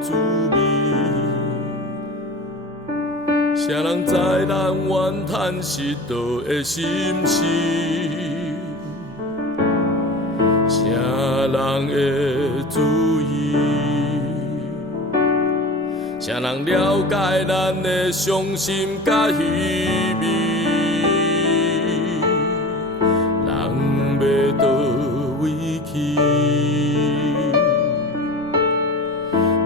滋味。谁人知咱怨叹失倒的心事？谁人会注意？谁人了解咱的伤心甲稀微？人要倒位去？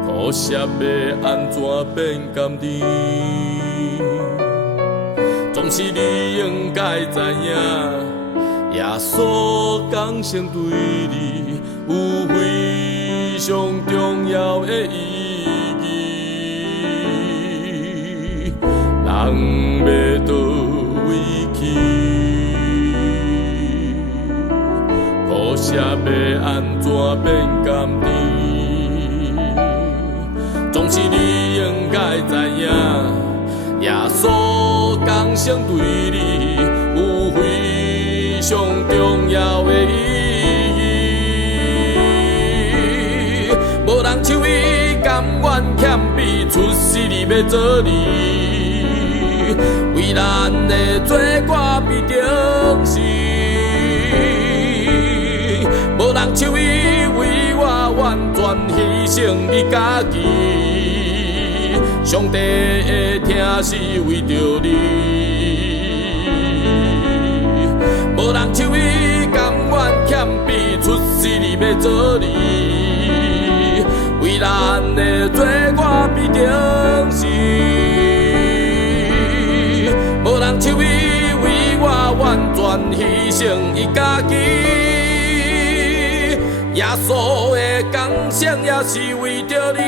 苦涩要安怎变甘甜？总是你应该知影，耶稣降生对你有非常重要的意义。人要倒位去？苦涩要安怎变甘甜？总是你应该知影，耶稣降生对你有非常重要的意义。无人像伊甘愿欠比出世你要做你，为咱的罪过必定死。无人像伊为我完全牺牲伊家己。上帝的疼是为着你，无人像伊甘愿欠比出世你要做你，为咱的罪过必定死。无人像伊为我完全牺牲伊家己，耶稣的降生也是为着你。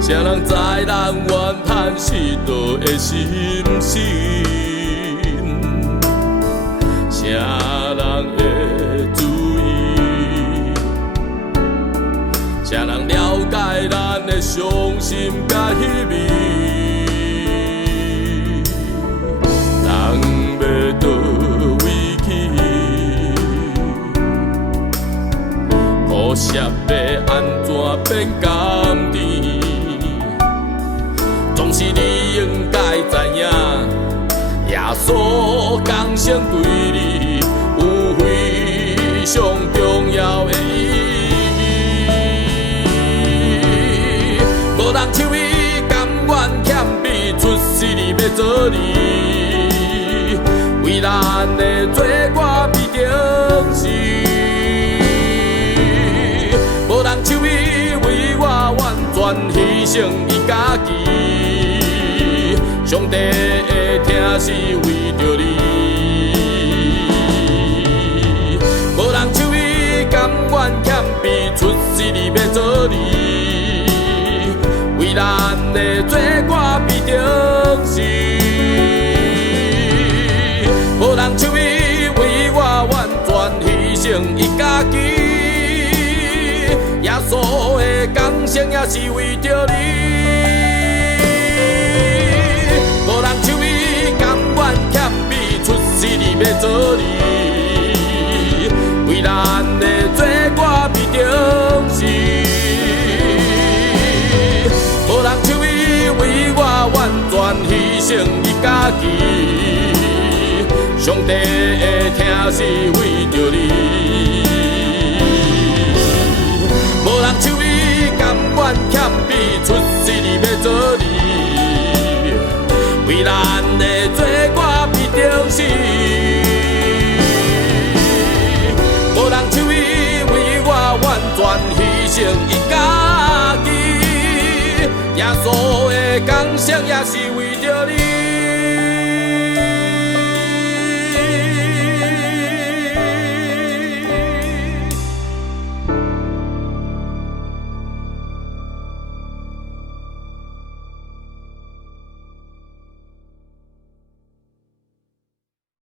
谁人知咱怨叹失倒的心事？谁人会注意？谁人了解咱的伤心甲稀微？人要倒位去？苦涩要安怎变甘甜？总是你应该知影，耶稣降生对你有非常重要的意义。无人像伊甘愿欠比出世你要做你，为咱的罪过必定死。无人像伊为我完全牺牲伊家己。上帝的疼是为着你，无人像伊甘愿欠比出世你要做你，为咱的罪过必定死。无人像伊为我完全牺牲伊家己，耶稣的降生也是为着你。无人像伊甘愿欠比出世你要做你，为咱的罪过必定死。无人像伊为我完全牺牲伊家己，上帝的疼是为着你。无人像伊甘愿欠比出世你要做你，为咱的罪过必定死。无人像伊为我完全牺牲伊家己，耶稣的降生也